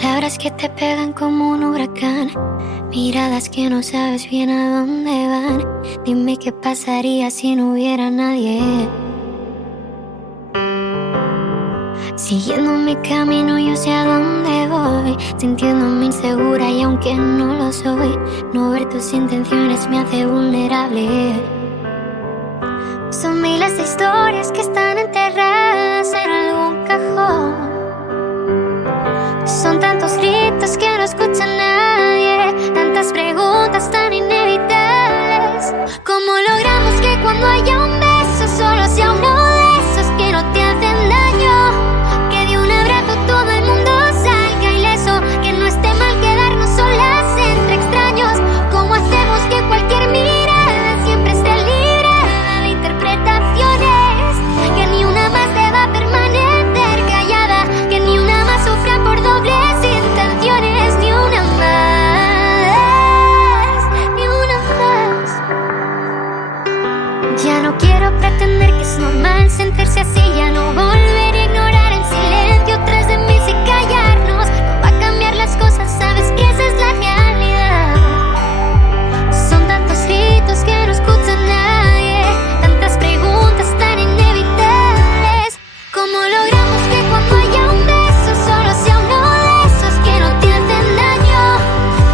Palabras que te pegan como un huracán, miradas que no sabes bien a dónde van. Dime qué pasaría si no hubiera nadie. Siguiendo mi camino yo sé a dónde voy, sintiéndome insegura y aunque no lo soy, no ver tus intenciones me hace vulnerable. Son miles de historias que están enterradas en algún cajón. Son tantos gritos que no escucha nadie, tantas preguntas tan inevitables. ¿Cómo logramos que cuando haya un beso solo sea uno de esos que no te hacen daño? Que de un abrazo todo el mundo salga ileso, que no esté mal quedarnos solas entre extraños. ¿Cómo hacemos que cualquier mirada siempre esté libre de interpretaciones? Que ni una más deba permanecer callada, que ni una más sufra por dobles intenciones, ni una más, ni una más. Ya no quiero pretender que es normal sentirse así, ya no volveré a ignorar el silencio tras de mí sin callarnos. No va a cambiar las cosas, sabes que esa es la realidad. Son tantos gritos que no escucha nadie, tantas preguntas tan inevitables. ¿Cómo logramos que cuando haya un beso solo sea uno de esos que no te hacen daño?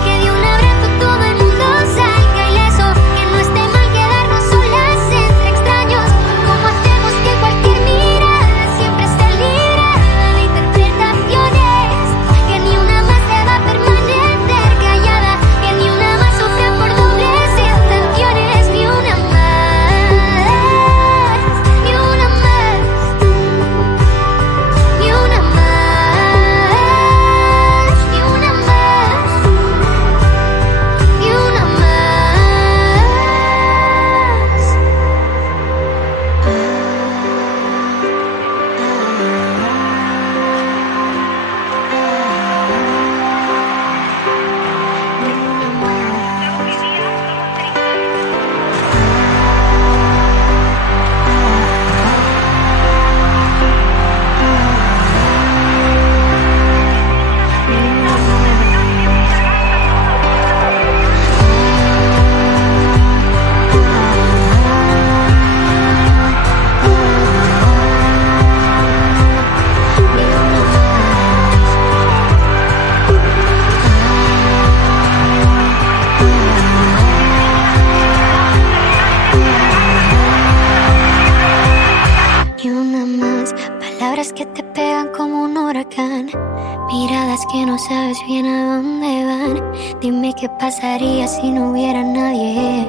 Que de un abrazo todo el mundo salga ileso, que no esté mal quedarnos solas entre extraños. ¿Cómo hacemos que cualquier mirada siempre esté libre de interpretaciones? Que ni una más deba permanecer callada, que ni una más sufra por dobles intenciones, ni una más, ni una más, ni una más, ni una más, ni una y una más. Palabras que te pegan como un huracán, miradas que no sabes bien a dónde van. Dime qué pasaría si no hubiera nadie.